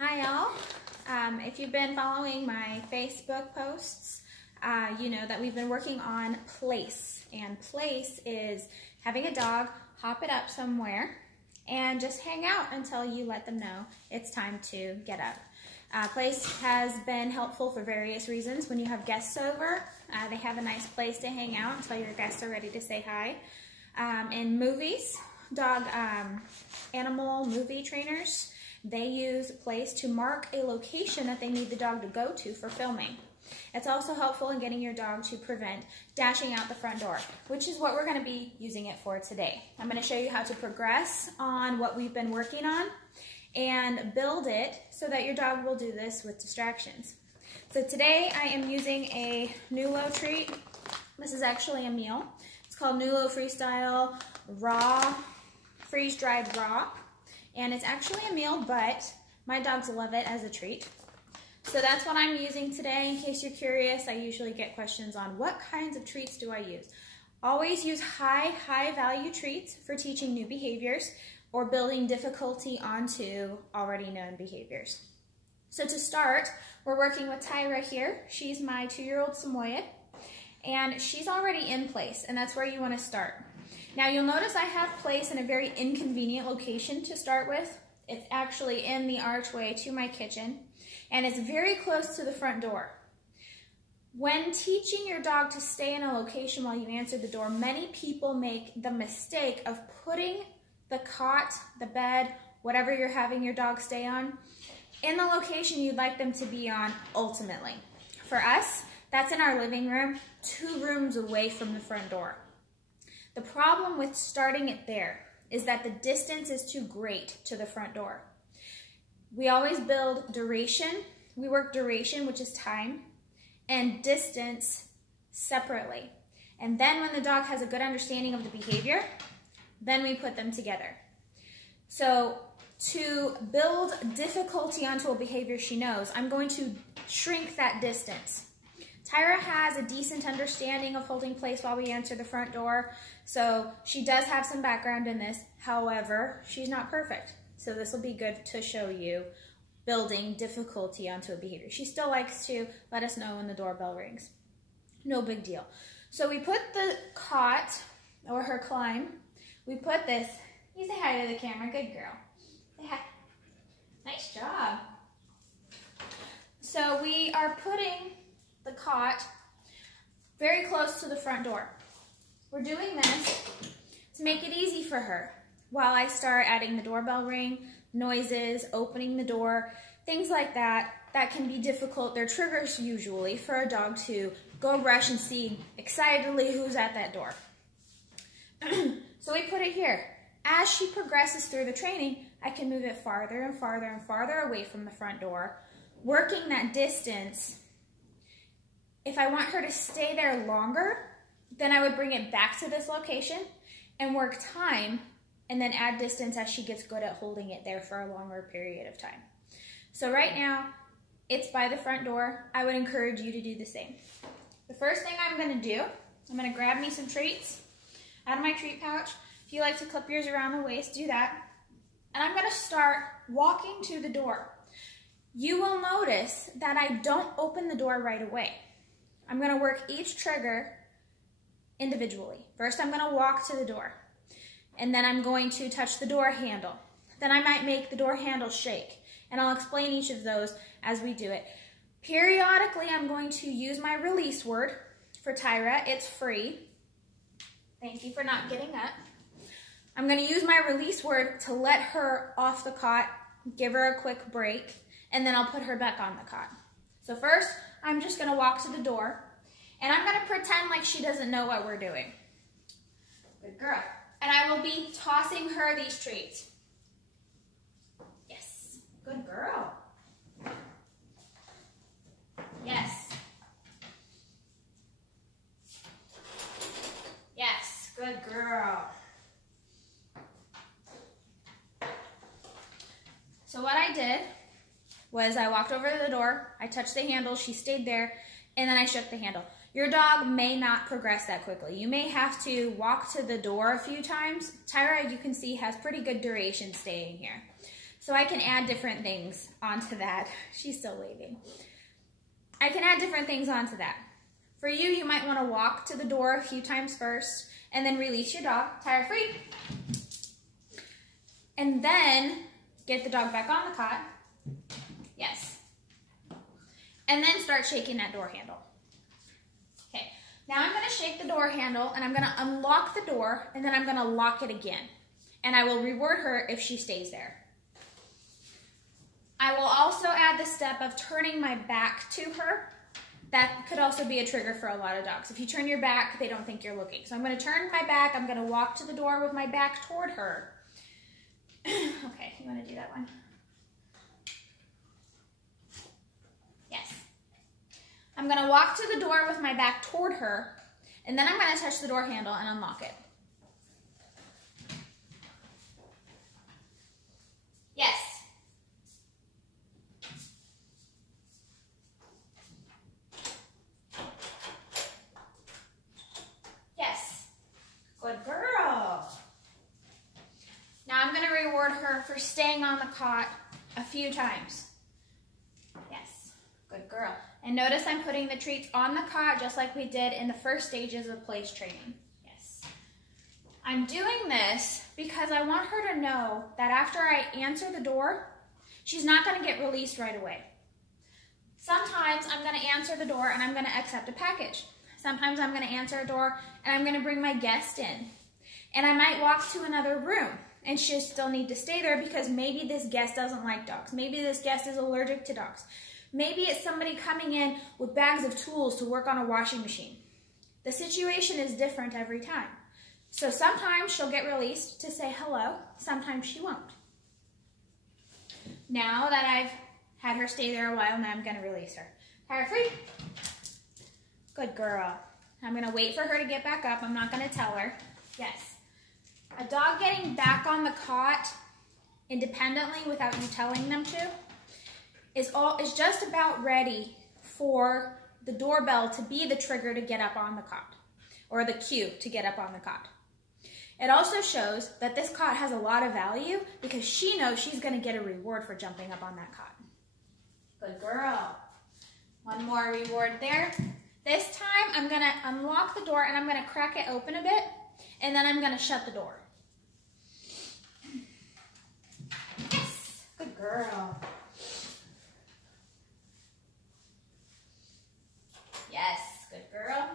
Hi y'all. If you've been following my Facebook posts, you know that we've been working on place. And place is having a dog hop it up somewhere and just hang out until you let them know it's time to get up. Place has been helpful for various reasons. When you have guests over, they have a nice place to hang out until your guests are ready to say hi. In movies, animal movie trainers, they use place to mark a location that they need the dog to go to for filming. It's also helpful in getting your dog to prevent dashing out the front door, which is what we're going to be using it for today. I'm going to show you how to progress on what we've been working on and build it so that your dog will do this with distractions. So today I am using a Nulo treat. This is actually a meal. It's called Nulo Freestyle Raw, freeze-dried raw. And it's actually a meal, but my dogs love it as a treat. So that's what I'm using today. In case you're curious, I usually get questions on what kinds of treats do I use. Always use high value treats for teaching new behaviors or building difficulty onto already known behaviors. So to start, we're working with Tyra here. She's my 2-year-old Samoyed, and she's already in place, and that's where you want to start. Now you'll notice I have place in a very inconvenient location to start with. It's actually in the archway to my kitchen, and it's very close to the front door. When teaching your dog to stay in a location while you answer the door, many people make the mistake of putting the cot, the bed, whatever you're having your dog stay on, in the location you'd like them to be on ultimately. For us, that's in our living room, 2 rooms away from the front door. The problem with starting it there is that the distance is too great to the front door. We always build duration. We work duration, which is time, and distance separately. And then when the dog has a good understanding of the behavior, then we put them together. So to build difficulty onto a behavior she knows, I'm going to shrink that distance. Tyra has a decent understanding of holding place while we answer the front door, so she does have some background in this. However, she's not perfect, so this will be good to show you building difficulty onto a behavior. She still likes to let us know when the doorbell rings. No big deal. So we put the cot, or her climb, we put this, you say hi to the camera, good girl. Say hi. Nice job. So we are putting the cot very close to the front door. We're doing this to make it easy for her while I start adding the doorbell ring, noises, opening the door, things like that. That can be difficult. They're triggers usually for a dog to go rush and see excitedly who's at that door. So we put it here. As she progresses through the training, I can move it farther and farther and farther away from the front door, working that distance. If I want her to stay there longer, then I would bring it back to this location and work time and then add distance as she gets good at holding it there for a longer period of time. So right now, it's by the front door. I would encourage you to do the same. The first thing I'm gonna do, I'm gonna grab me some treats out of my treat pouch. If you like to clip yours around the waist, do that. And I'm gonna start walking to the door. You will notice that I don't open the door right away. I'm gonna work each trigger individually. First, I'm gonna walk to the door, and then I'm going to touch the door handle. Then I might make the door handle shake, and I'll explain each of those as we do it. Periodically, I'm going to use my release word. For Tyra, it's free. Thank you for not getting up. I'm gonna use my release word to let her off the cot, give her a quick break, and then I'll put her back on the cot. So first, I'm just gonna walk to the door, and I'm gonna pretend like she doesn't know what we're doing. Good girl. And I will be tossing her these treats. Yes, good girl. Yes. Yes, good girl. So what I did was I walked over to the door, I touched the handle, she stayed there, and then I shook the handle. Your dog may not progress that quickly. You may have to walk to the door a few times. Tyra, you can see, has pretty good duration staying here. So I can add different things onto that. She's still waving. I can add different things onto that. For you, you might want to walk to the door a few times first and then release your dog, tie her free. And then get the dog back on the cot. Yes. And then start shaking that door handle. Okay, now I'm going to shake the door handle and I'm going to unlock the door and then I'm going to lock it again. And I will reward her if she stays there. I will also add the step of turning my back to her. That could also be a trigger for a lot of dogs. If you turn your back, they don't think you're looking. So I'm going to turn my back. I'm going to walk to the door with my back toward her. Okay, you want to do that one? Yes. I'm going to walk to the door with my back toward her, and then I'm going to touch the door handle and unlock it. Yes. Yes. Good girl. Now I'm going to reward her for staying on the cot a few times. Yes. Good girl. And notice I'm putting the treats on the cot just like we did in the first stages of place training. Yes. I'm doing this because I want her to know that after I answer the door, she's not going to get released right away. Sometimes I'm going to answer the door and I'm going to accept a package. Sometimes I'm going to answer a door and I'm going to bring my guest in. And I might walk to another room and she'll still need to stay there because maybe this guest doesn't like dogs. Maybe this guest is allergic to dogs. Maybe it's somebody coming in with bags of tools to work on a washing machine. The situation is different every time. So sometimes she'll get released to say hello, sometimes she won't. Now that I've had her stay there a while, now I'm going to release her. Tie her free. Good girl. I'm going to wait for her to get back up. I'm not going to tell her. Yes. A dog getting back on the cot independently without you telling them to is just about ready for the doorbell to be the trigger to get up on the cot, or the cue to get up on the cot. It also shows that this cot has a lot of value because she knows she's going to get a reward for jumping up on that cot. Good girl. One more reward there. This time I'm going to unlock the door and I'm going to crack it open a bit, and then I'm going to shut the door. Yes, good girl. Yes, good girl.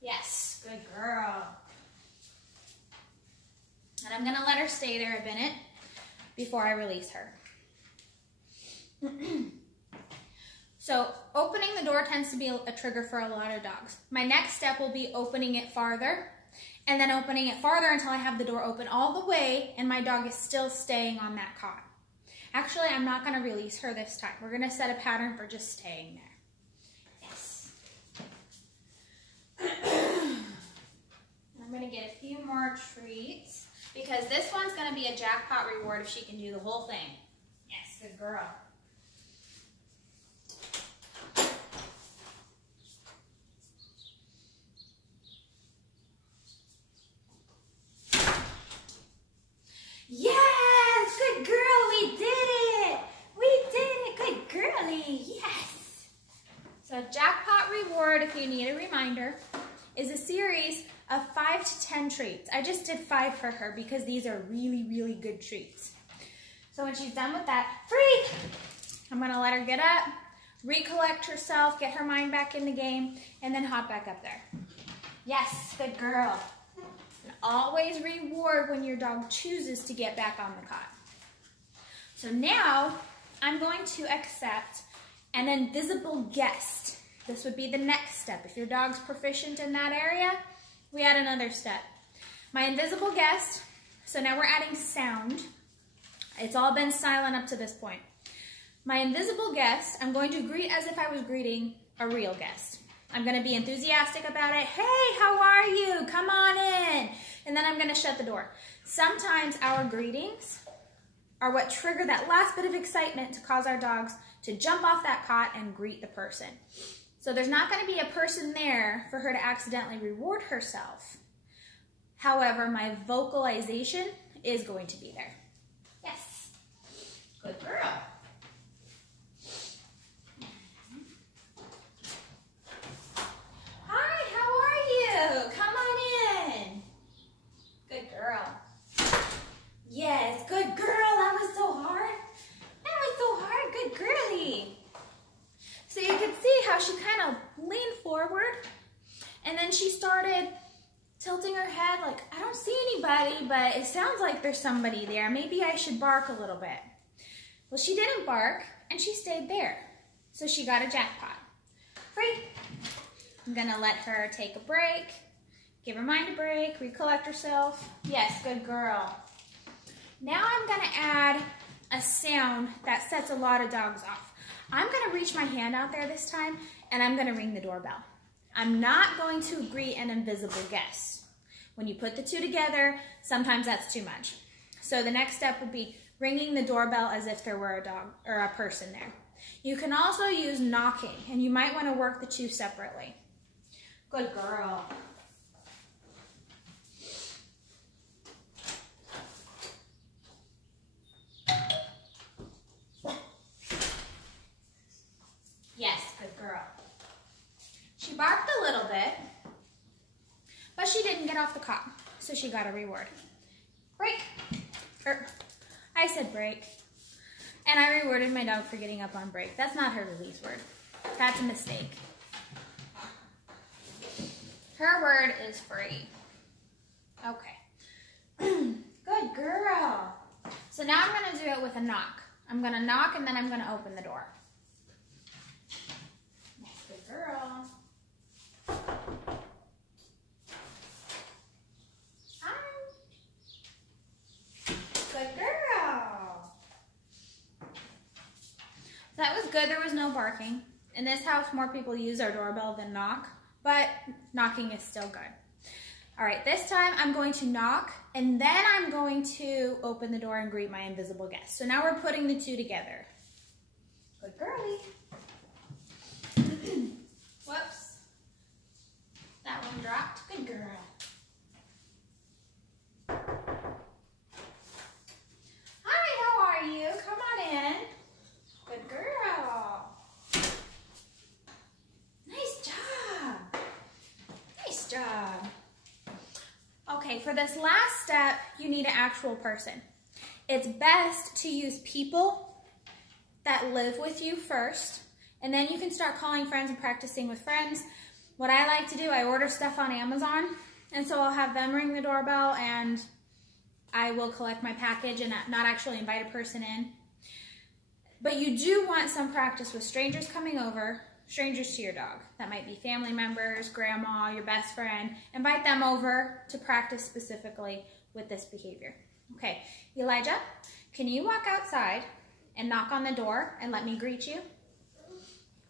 Yes, good girl. And I'm going to let her stay there a minute before I release her. So opening the door tends to be a trigger for a lot of dogs. My next step will be opening it farther, and then opening it farther until I have the door open all the way and my dog is still staying on that cot. Actually, I'm not going to release her this time. We're going to set a pattern for just staying there. Yes. I'm going to get a few more treats because this one's going to be a jackpot reward if she can do the whole thing. Yes, good girl. Yes, good girl, we did it. We did it, good girlie, yes. So jackpot reward, if you need a reminder, is a series of 5 to 10 treats. I just did 5 for her because these are really, really good treats. So when she's done with that, free, I'm gonna let her get up, recollect herself, get her mind back in the game, and then hop back up there. Yes, good girl. And always reward when your dog chooses to get back on the cot. So now I'm going to accept an invisible guest. This would be the next step. If your dog's proficient in that area, we add another step. My invisible guest, so now we're adding sound. It's all been silent up to this point. My invisible guest, I'm going to greet as if I was greeting a real guest. I'm going to be enthusiastic about it. Hey, how are you? Come on in. And then I'm going to shut the door. Sometimes our greetings are what trigger that last bit of excitement to cause our dogs to jump off that cot and greet the person. So there's not going to be a person there for her to accidentally reward herself. However, my vocalization is going to be there. Yes. Good girl. Hi, how are you? Come on in. Good girl. Yes, good girl. That was so hard. That was so hard. Good girlie. So you can see how she kind of leaned forward and then she started tilting her head like, I don't see anybody, but it sounds like there's somebody there. Maybe I should bark a little bit. Well, she didn't bark and she stayed there. So she got a jackpot. Free. I'm gonna let her take a break, give her mind a break, recollect herself. Yes, good girl. Now I'm gonna add a sound that sets a lot of dogs off. I'm gonna reach my hand out there this time and I'm gonna ring the doorbell. I'm not going to greet an invisible guest. When you put the two together, sometimes that's too much. So the next step would be ringing the doorbell as if there were a dog or a person there. You can also use knocking, and you might want to work the two separately. Good girl. Yes, good girl. She barked a little bit, but she didn't get off the cot, so she got a reward. Break. I said break. And I rewarded my dog for getting up on break. That's not her release word. That's a mistake. Her word is free. Okay. Good girl. So now I'm going to do it with a knock. I'm going to knock and then I'm going to open the door. Good girl. Good girl. That was good. There was no barking. In this house, more people use our doorbell than knock, but knocking is still good. All right, this time I'm going to knock, and then I'm going to open the door and greet my invisible guest. So now we're putting the two together. Good girlie. Whoops. That one dropped. Good girl. You come on in. Good girl. Nice job. Nice job. Okay, for this last step, you need an actual person. It's best to use people that live with you first, and then you can start calling friends and practicing with friends. What I like to do, I order stuff on Amazon, and so I'll have them ring the doorbell and I will collect my package and not actually invite a person in. But you do want some practice with strangers coming over, strangers to your dog. That might be family members, grandma, your best friend. Invite them over to practice specifically with this behavior. Okay, Elijah, can you walk outside and knock on the door and let me greet you?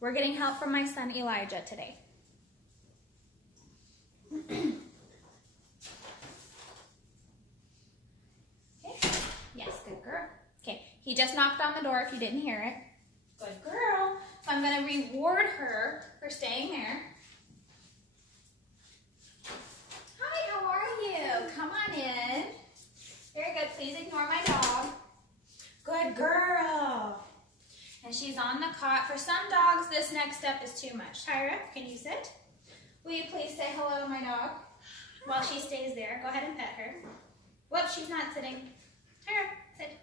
We're getting help from my son Elijah today. Yes, good girl. Okay, he just knocked on the door if you didn't hear it. Good girl. So I'm going to reward her for staying there. Hi, how are you? Come on in. Very good. Please ignore my dog. Good girl. And she's on the cot. For some dogs, this next step is too much. Tyra, can you sit? Will you please say hello to my dog while she stays there? Go ahead and pet her. Whoops, she's not sitting. Tyra, sit.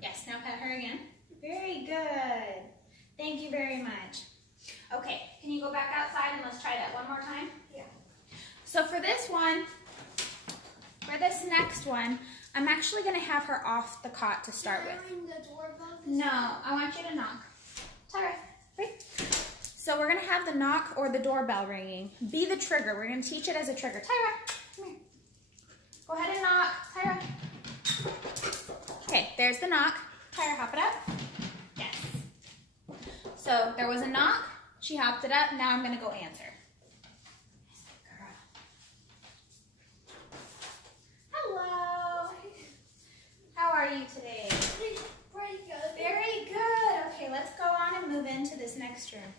Yes, now pet her again. Very good. Thank you very much. Okay, can you go back outside and let's try that one more time? Yeah. So for this one, for this next one, I'm actually going to have her off the cot to start with. No, I want you to knock. Tyra, right? So we're going to have the knock or the doorbell ringing be the trigger. We're going to teach it as a trigger. Tyra, come here. Go ahead and knock. Tyra. Okay, there's the knock. Tyra, hop it up. Yes. So there was a knock. She hopped it up. Now I'm going to go answer. Yes, good girl. Hello. How are you today? Pretty good. Very good. Okay, let's go on and move into this next room.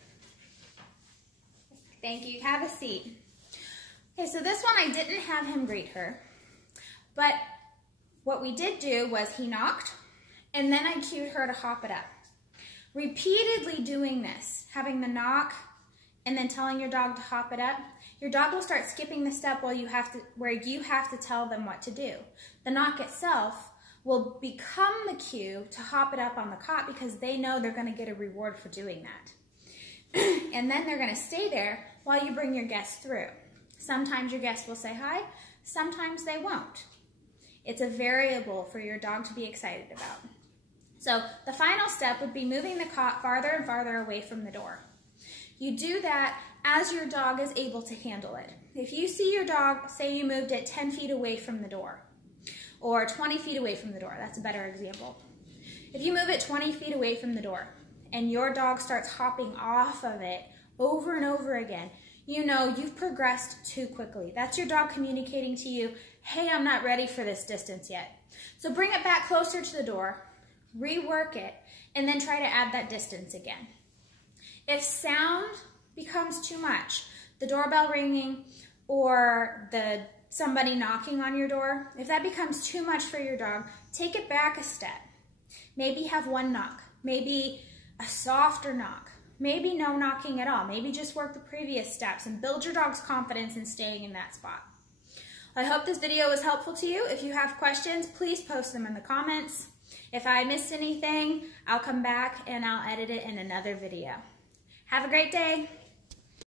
Thank you. Have a seat. Okay, so this one I didn't have him greet her, but what we did do was he knocked, and then I cued her to hop it up. Repeatedly doing this, having the knock, and then telling your dog to hop it up, your dog will start skipping the step where you have to tell them what to do. The knock itself will become the cue to hop it up on the cot because they know they're going to get a reward for doing that. And then they're going to stay there while you bring your guests through. Sometimes your guests will say hi, sometimes they won't. It's a variable for your dog to be excited about. So the final step would be moving the cot farther and farther away from the door. You do that as your dog is able to handle it. If you see your dog, say you moved it 10 feet away from the door, or 20 feet away from the door, that's a better example. If you move it 20 feet away from the door, and your dog starts hopping off of it over and over again, you know you've progressed too quickly. That's your dog communicating to you, hey, I'm not ready for this distance yet. So bring it back closer to the door, rework it, and then try to add that distance again. If sound becomes too much, the doorbell ringing or somebody knocking on your door, if that becomes too much for your dog, take it back a step. Maybe have one knock, maybe a softer knock, maybe no knocking at all, maybe just work the previous steps and build your dog's confidence in staying in that spot. I hope this video was helpful to you. If you have questions, please post them in the comments. If I missed anything, I'll come back and I'll edit it in another video. Have a great day.